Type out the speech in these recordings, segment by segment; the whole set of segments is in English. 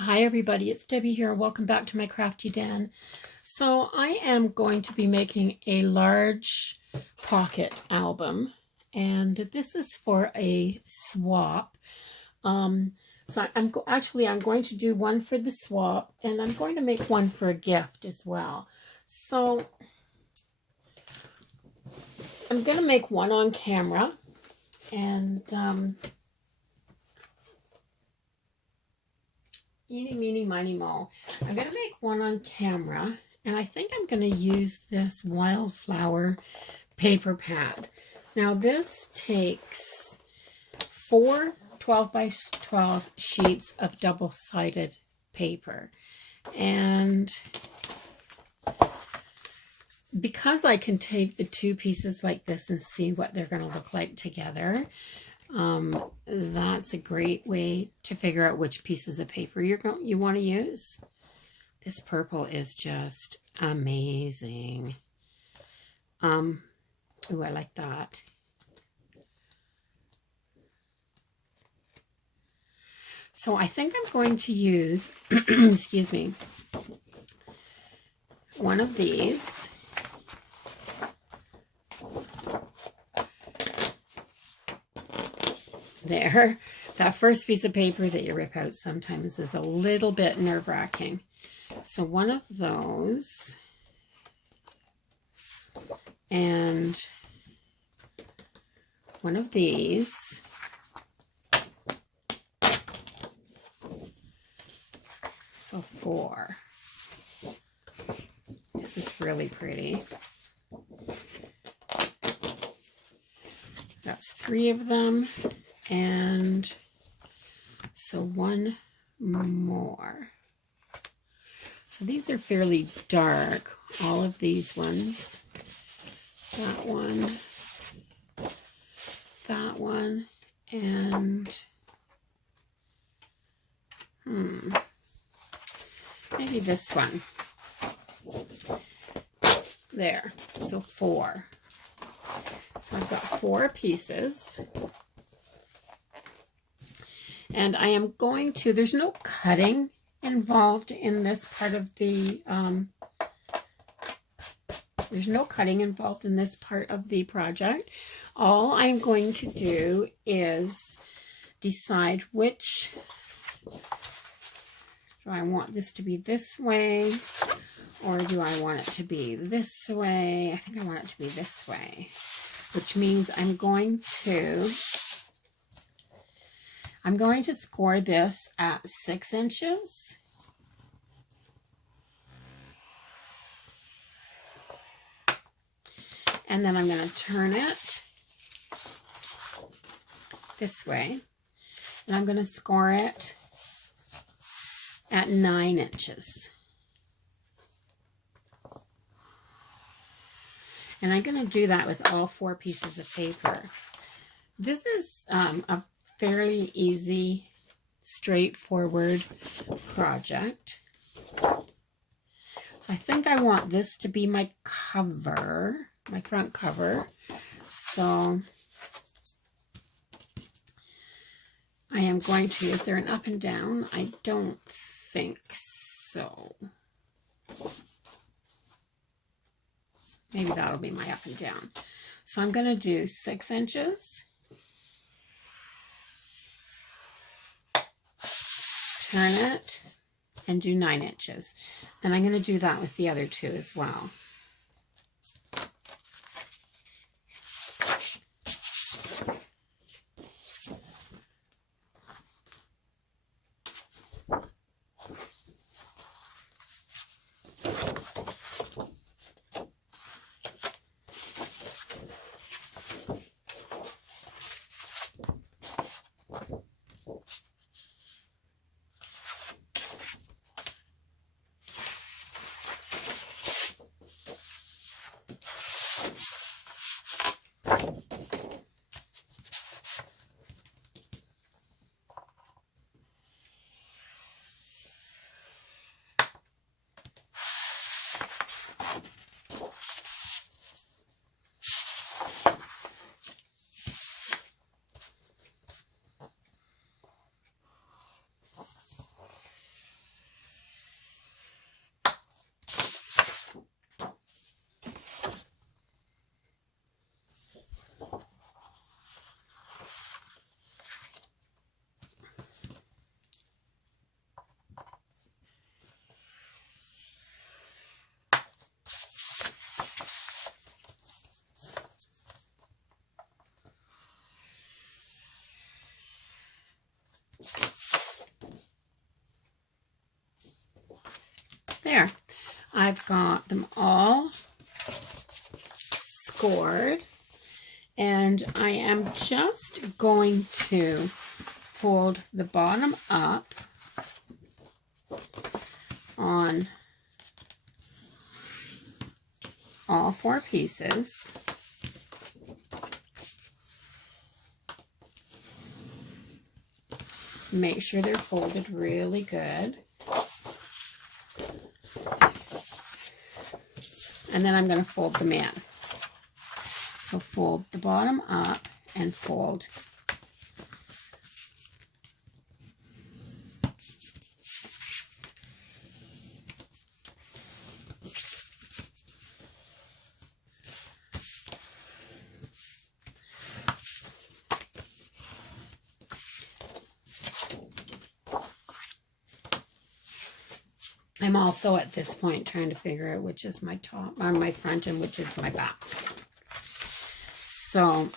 Hi everybody, it's Debbie here. Welcome back to my Crafty Den. So I am going to be making a large pocket album, and this is for a swap. So I'm going to do one for the swap, and I'm going to make one for a gift as well. So I'm going to make one on camera, and eeny, meeny, miny, moe. I'm going to make one on camera, and I think I'm going to use this Wildflower paper pad. Now this takes 4 12 by 12 sheets of double-sided paper, and because I can take the two pieces like this and see what they're going to look like together, that's a great way to figure out which pieces of paper you want to use. This purple is just amazing. Ooh, I like that. So I think I'm going to use, excuse me, one of these. There. That first piece of paper that you rip out sometimes is a little bit nerve-wracking. So one of those, and one of these, so 4. This is really pretty. That's 3 of them. And so 1 more. So these are fairly dark, all of these ones. That one, and maybe this one. There, so 4. So I've got 4 pieces. And I am going to, there's no cutting involved in this part of the, project. All I'm going to do is decide which, do I want this to be this way, or do I want it to be this way? I think I want it to be this way, which means I'm going to score this at 6 inches. And then I'm going to turn it this way. And I'm going to score it at 9 inches. And I'm going to do that with all 4 pieces of paper. This is a fairly easy, straightforward project. So I think I want this to be my cover, my front cover. So I am going to, is there an up and down? I don't think so. Maybe that'll be my up and down. So I'm going to do 6 inches. Turn it and do 9 inches. And I'm going to do that with the other 2 as well. There, I've got them all scored, and I am just going to fold the bottom up on all 4 pieces. Make sure they're folded really good. And then I'm going to fold them in. So fold the bottom up and fold. I'm also at this point trying to figure out which is my top, or my front, and which is my back. So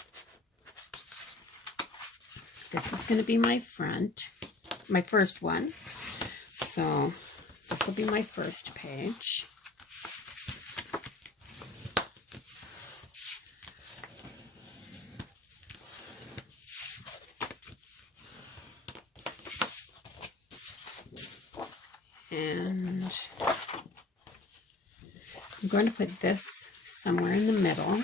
this is going to be my front, my first one. So this will be my first page. And I'm going to put this somewhere in the middle.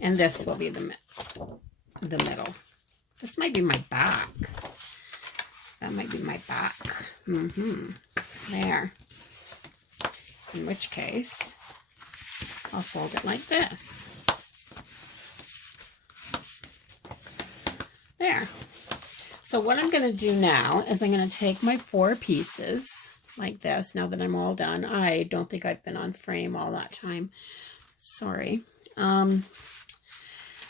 And this will be the middle. This might be my back. That might be my back. There. In which case, I'll fold it like this. There. So what I'm going to do now is I'm going to take my 4 pieces like this. Now that I'm all done, I don't think I've been on frame all that time. Sorry.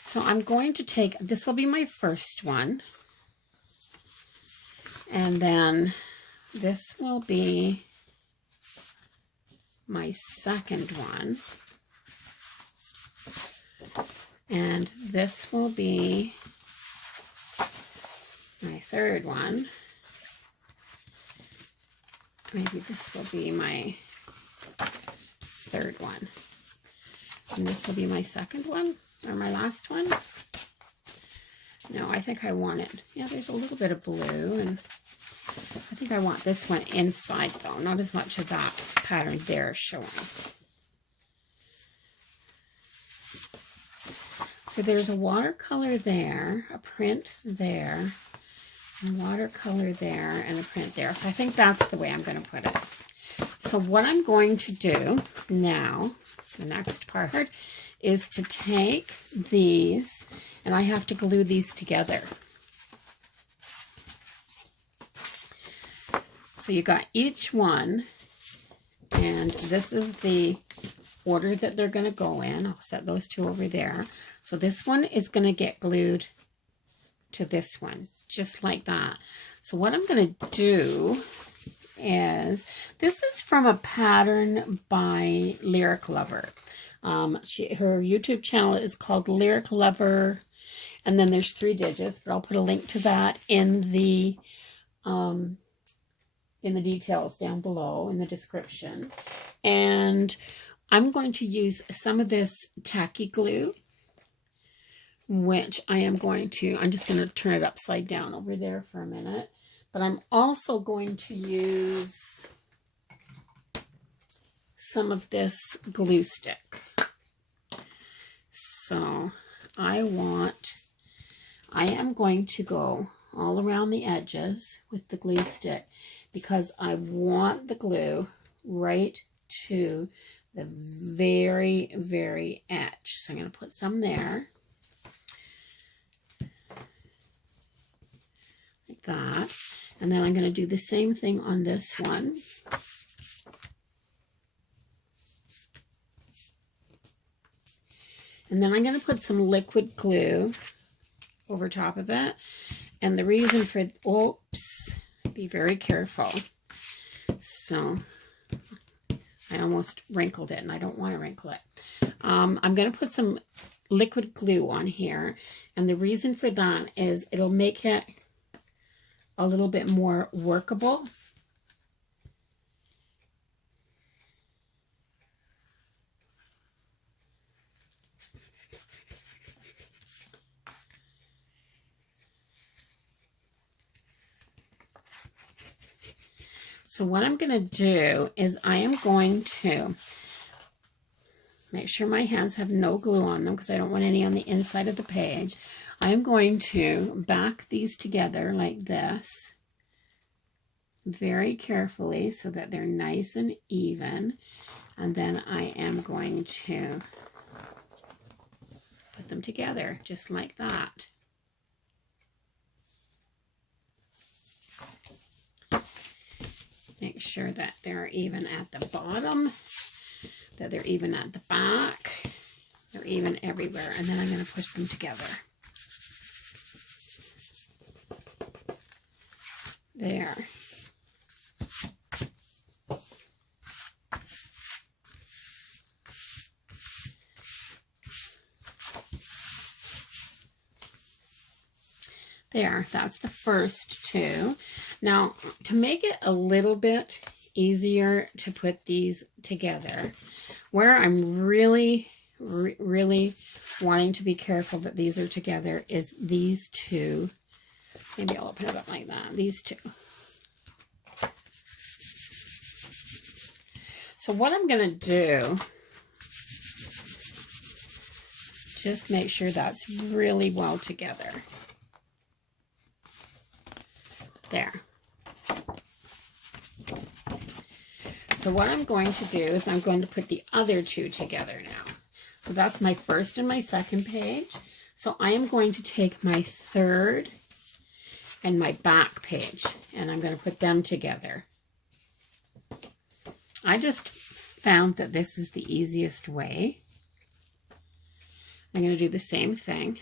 So I'm going to take, this will be my first one, and then this will be my second one, and this will be my third one. Maybe this will be my third one, and this will be my second one. Or my last one? No, I think I want it. Yeah, there's a little bit of blue, and I think I want this one inside though, not as much of that pattern there showing. So there's a watercolor there, a print there, a watercolor there, and a print there. So I think that's the way I'm going to put it. So what I'm going to do now, the next part, is to take these, and I have to glue these together. So you got each one, and this is the order that they're going to go in. I'll set those 2 over there. So this one is going to get glued to this one, just like that. So what I'm going to do is, this is from a pattern by Lyric Lover. Her YouTube channel is called Lyric Lover, and then there's 3 digits, but I'll put a link to that in the details down below in the description. And I'm going to use some of this tacky glue, which I'm just going to turn it upside down over there for a minute. But I'm also going to use some of this glue stick. So I am going to go all around the edges with the glue stick, because I want the glue right to the very, very edge. So I'm going to put some there, like that. And then I'm going to do the same thing on this one. And then I'm going to put some liquid glue over top of it. And the reason for, oops, be very careful. So I almost wrinkled it, and I don't want to wrinkle it. I'm going to put some liquid glue on here, and the reason for that is it'll make it a little bit more workable. So what I'm going to do is I am going to make sure my hands have no glue on them because I don't want any on the inside of the page. I'm going to back these together like this very carefully so that they're nice and even. And then I am going to put them together just like that. Make sure that they're even at the bottom, that they're even at the back, they're even everywhere, and then I'm going to push them together. There. There, that's the first two. Now, to make it a little bit easier to put these together, where I'm really wanting to be careful that these are together is these two. Maybe I'll open it up like that. These two. So what I'm going to do, just make sure that's really well together. There. So what I'm going to do is I'm going to put the other two together now. So that's my first and my second page. So I am going to take my third and my back page, and I'm going to put them together. I just found that this is the easiest way. I'm going to do the same thing.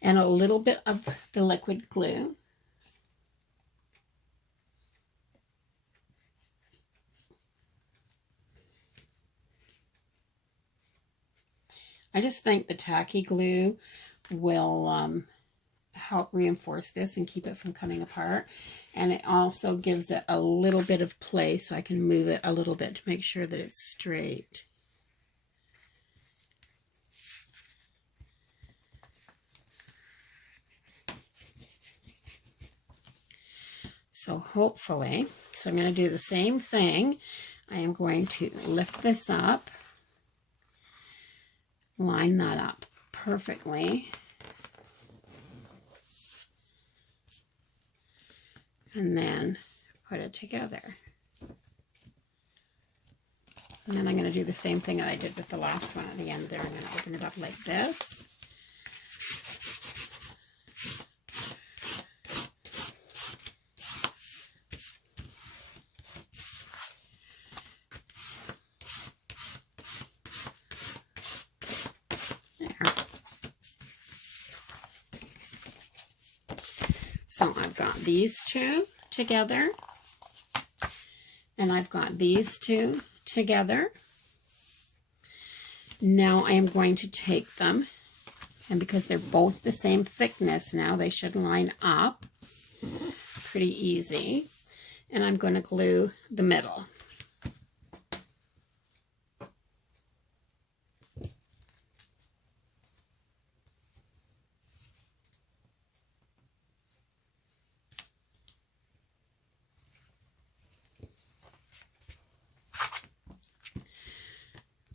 And a little bit of the liquid glue. I just think the tacky glue will help reinforce this and keep it from coming apart. And it also gives it a little bit of play so I can move it a little bit to make sure that it's straight. So hopefully, so I'm going to do the same thing. I am going to lift this up, line that up perfectly, and then put it together. And then I'm going to do the same thing that I did with the last one at the end there. I'm going to open it up like this. So I've got these two together, and I've got these two together. Now I am going to take them, and because they're both the same thickness now, they should line up pretty easy. And I'm going to glue the middle.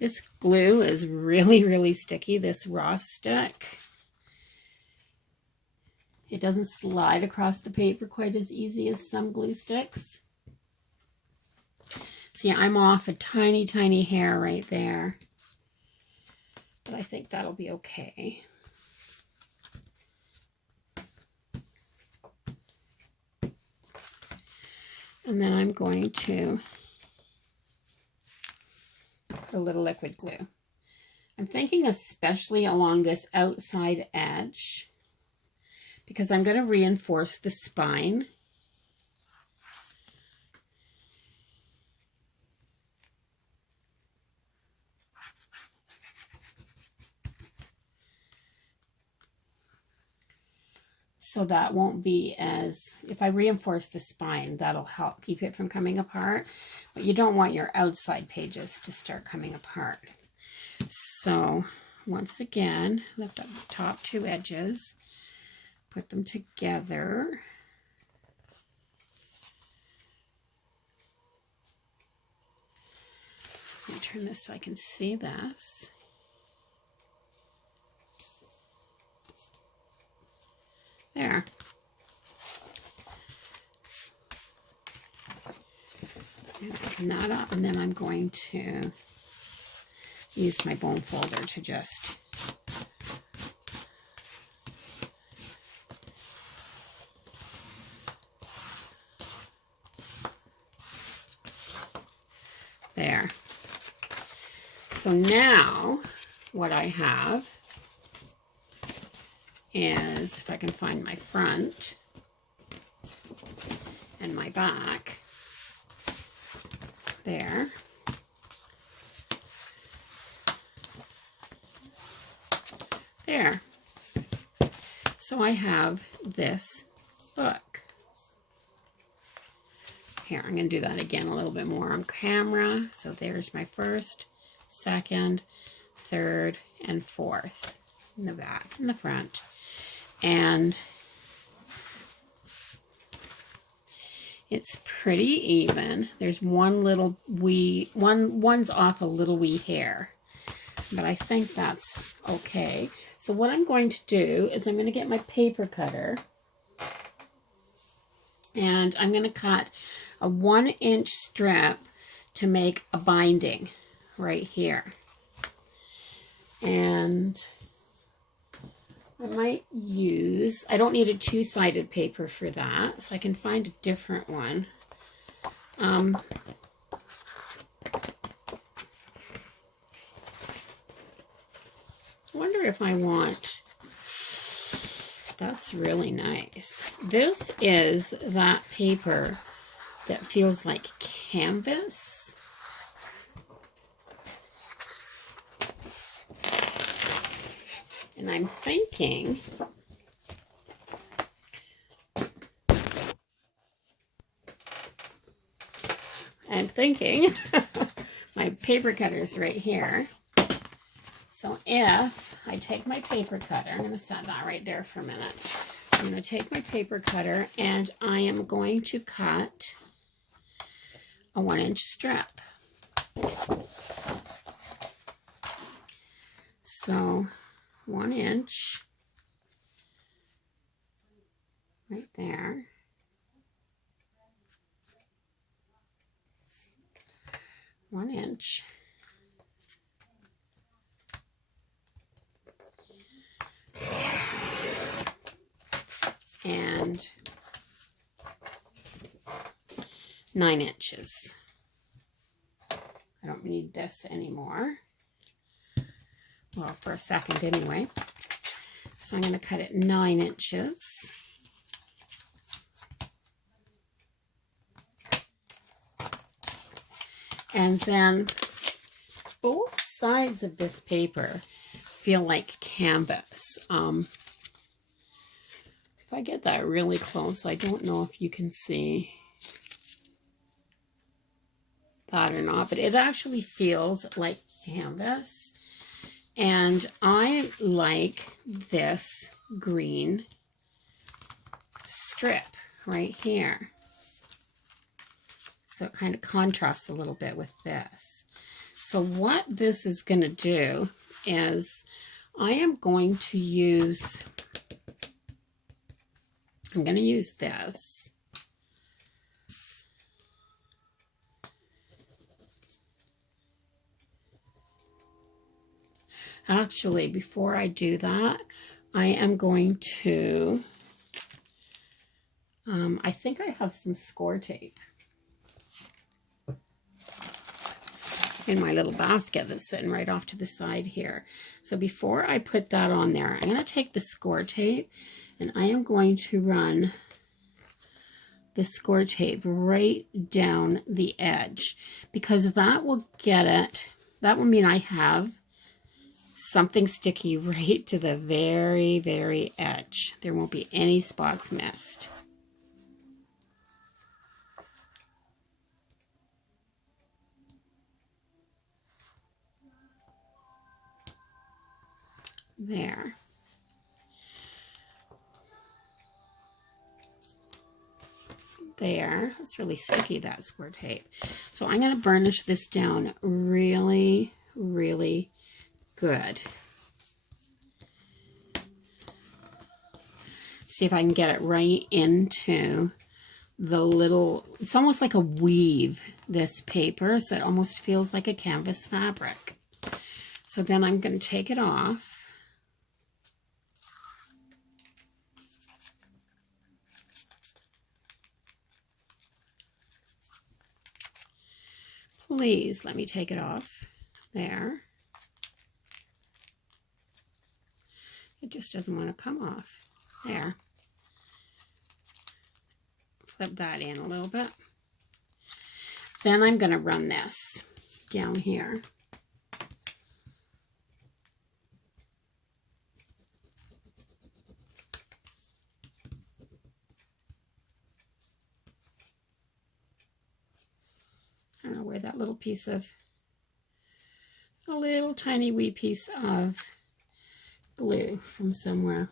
This glue is really, really sticky, this raw stick. It doesn't slide across the paper quite as easy as some glue sticks. See, I'm off a tiny, tiny hair right there. But I think that'll be okay. And then I'm going to put a little liquid glue. I'm thinking especially along this outside edge, because I'm going to reinforce the spine. So that won't be as, if I reinforce the spine, that'll help keep it from coming apart. But you don't want your outside pages to start coming apart. So once again, lift up the top two edges, put them together. Let me turn this so I can see this. There. And open that up, and then I'm going to use my bone folder to just there. So now what I have is, if I can find my front and my back, there. There. So I have this book. Here, I'm going to do that again a little bit more on camera. So there's my first, second, third, and fourth in the back and the front. And it's pretty even. There's one little one's off a little wee hair, but I think that's okay. So what I'm going to do is I'm going to get my paper cutter, and I'm going to cut a 1-inch strip to make a binding right here. And I might use, I don't need a two-sided paper for that, so I can find a different one. I wonder if I want, that's really nice. This is that paper that feels like canvas. And I'm thinking my paper cutter's right here. So if I take my paper cutter, I'm going to set that right there for a minute. I'm going to take my paper cutter and I am going to cut a 1-inch strip. So 1 inch right there. One inch. And 9 inches. I don't need this anymore. Well, for a second anyway. So I'm going to cut it 9 inches. And then both sides of this paper feel like canvas. If I get that really close, I don't know if you can see that or not, but it actually feels like canvas. And I like this green strip right here. So it kind of contrasts a little bit with this. So what this is going to do is I am going to use, I'm going to use this. Actually, before I do that, I am going to, I think I have some score tape in my little basket that's sitting right off to the side here. So before I put that on there, I'm going to take the score tape and I am going to run the score tape right down the edge, because that will get it, that will mean I have something sticky right to the very, very edge. There won't be any spots missed. There. There. It's really sticky, that score tape. So I'm going to burnish this down really, really good. See if I can get it right into the little, it's almost like a weave, this paper, so it almost feels like a canvas fabric. So then I'm going to take it off. Please let me take it off. There. It just doesn't want to come off. There. Flip that in a little bit. Then I'm going to run this down here. I don't know where that little piece of, a little tiny wee piece of glue from somewhere.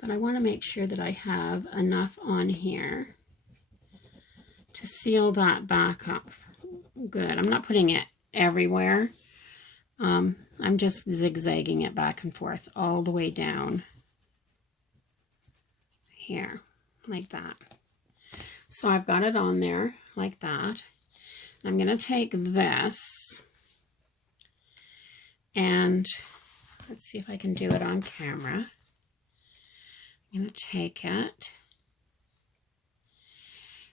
But I want to make sure that I have enough on here to seal that back up good. I'm not putting it everywhere. I'm just zigzagging it back and forth all the way down here, like that. So I've got it on there like that. I'm going to take this and let's see if I can do it on camera. I'm going to take it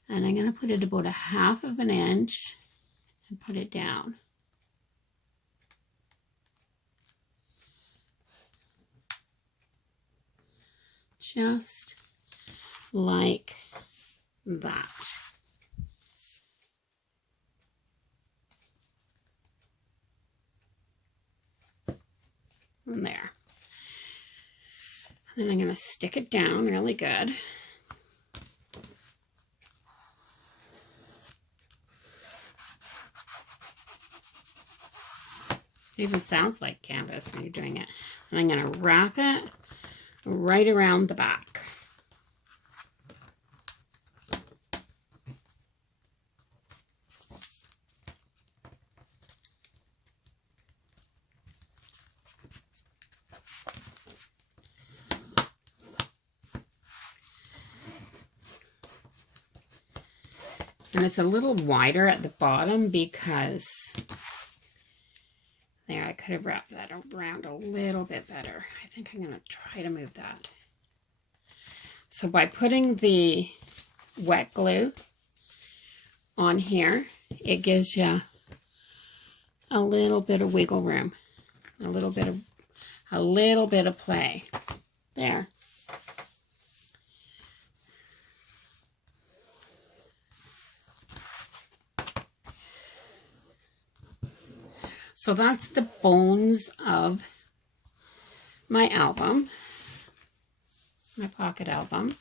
and I'm going to put it about 1/2 inch and put it down. Just like that. And there. Then I'm going to stick it down really good. It even sounds like canvas when you're doing it. And I'm going to wrap it right around the back. And it's a little wider at the bottom because there, I could have wrapped that around a little bit better. I think I'm going to try to move that. So by putting the wet glue on here, it gives you a little bit of wiggle room, a little bit of play. There. So that's the bones of my album, my pocket album.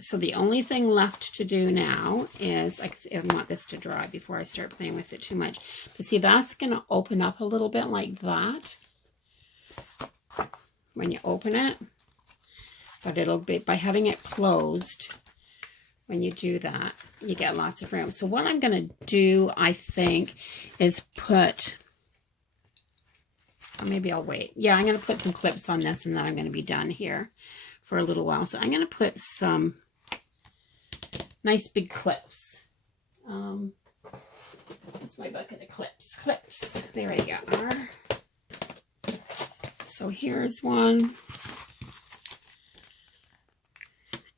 So the only thing left to do now is, I want this to dry before I start playing with it too much. But see, that's going to open up a little bit like that when you open it. But it'll be, by having it closed when you do that, you get lots of room. So what I'm going to do, I think, is put, or maybe I'll wait. Yeah, I'm going to put some clips on this, and then I'm going to be done here for a little while. So I'm going to put some nice big clips. That's my bucket of clips. Clips. There you are. So here's one.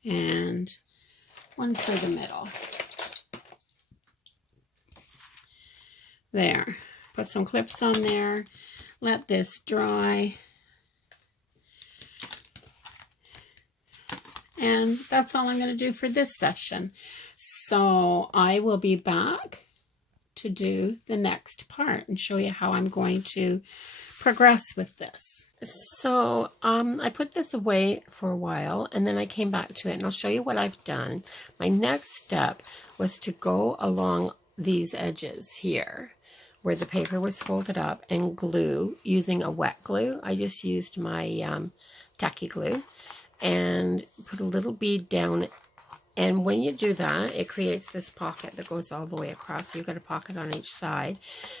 And one for the middle. There. Put some clips on there. Let this dry. And that's all I'm going to do for this session. So I will be back to do the next part and show you how I'm going to progress with this. So I put this away for a while, and then I came back to it, and I'll show you what I've done. My next step was to go along these edges here where the paper was folded up and glue using a wet glue. I just used my tacky glue and put a little bead down. And when you do that, it creates this pocket that goes all the way across. So you've got a pocket on each side.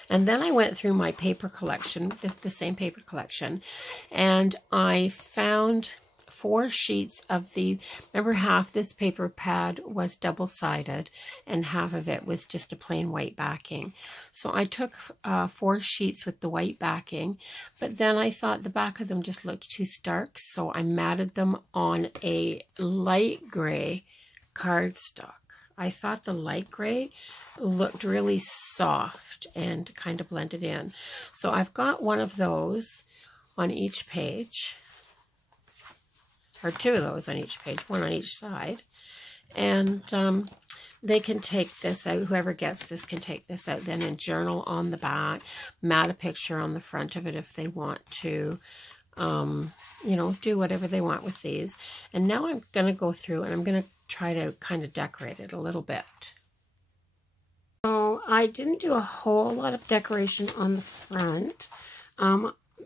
And then I went through my paper collection, the same paper collection, and I found 4 sheets of the, remember, half this paper pad was double-sided and half of it was just a plain white backing. So I took 4 sheets with the white backing, but then I thought the back of them just looked too stark, so I matted them on a light gray cardstock. I thought the light gray looked really soft and kind of blended in. So I've got one of those on each page, or 2 of those on each page, 1 on each side. And they can take this out. Whoever gets this can take this out then and journal on the back, mat a picture on the front of it if they want to. You know, do whatever they want with these. And now I'm going to go through and I'm going to try to kind of decorate it a little bit. So I didn't do a whole lot of decoration on the front.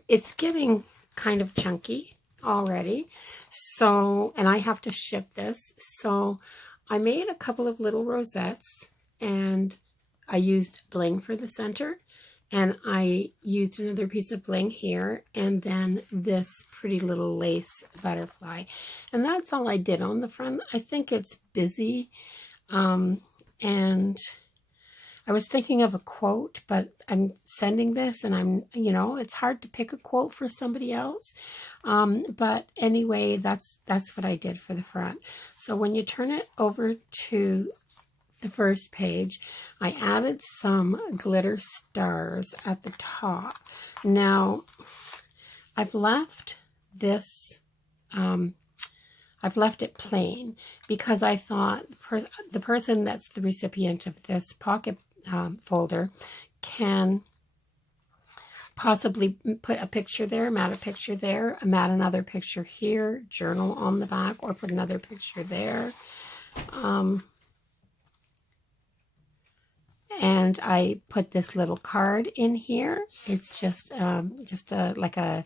It's getting kind of chunky already. So, and I have to ship this. So I made a couple of little rosettes and I used bling for the center. And I used another piece of bling here, and then this pretty little lace butterfly. And that's all I did on the front. I think it's busy. And I was thinking of a quote, but I'm sending this, and you know, it's hard to pick a quote for somebody else. But anyway, that's what I did for the front. So when you turn it over to the first page, I added some glitter stars at the top. Now, I've left this, I've left it plain because I thought the person that's the recipient of this pocket folder can possibly put a picture there, mat a picture there, mat another picture here, journal on the back, or put another picture there. And I put this little card in here. It's just like a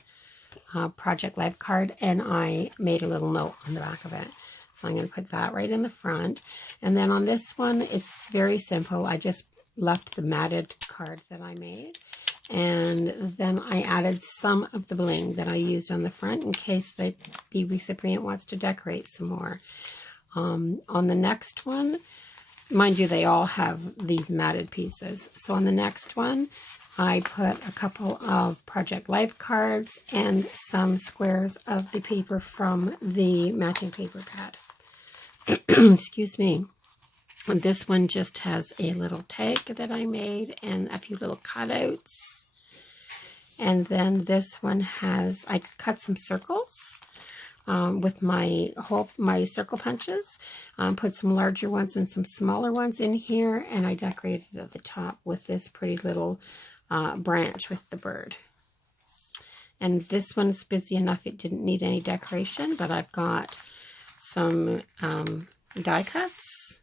Project Life card, and I made a little note on the back of it. So I'm going to put that right in the front. And then on this one, it's very simple. I just left the matted card that I made. And then I added some of the bling that I used on the front in case the recipient wants to decorate some more. On the next one, mind you, they all have these matted pieces. So on the next one, I put a couple of Project Life cards and some squares of the paper from the matching paper pad. Excuse me. And this one just has a little tag that I made and a few little cutouts. And then this one has, I cut some circles with my circle punches. Put some larger ones and some smaller ones in here, and I decorated at the top with this pretty little branch with the bird. And this one's busy enough it didn't need any decoration, but I've got some die cuts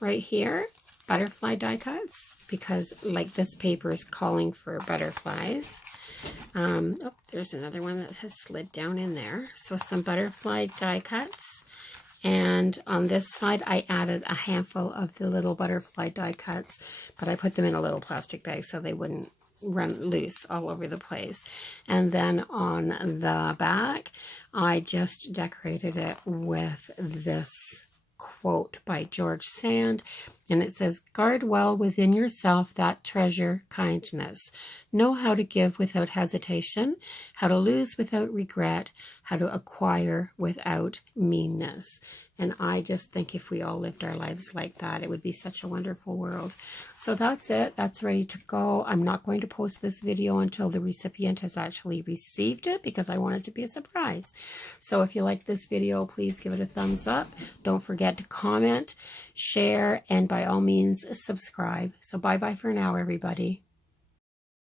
right here, butterfly die cuts, because like this paper is calling for butterflies. Oh, there's another one that has slid down in there. So some butterfly die cuts, And on this side, I added a handful of the little butterfly die cuts, but I put them in a little plastic bag so they wouldn't run loose all over the place. And then on the back, I just decorated it with this quote by George Sand, and it says, "Guard well within yourself that treasure, kindness. Know how to give without hesitation, how to lose without regret, how to acquire without meanness." And I just think if we all lived our lives like that, it would be such a wonderful world. So that's it. That's ready to go. I'm not going to post this video until the recipient has actually received it because I want it to be a surprise. So if you like this video, please give it a thumbs up. Don't forget to comment, share, and by all means, subscribe. So bye-bye for now, everybody.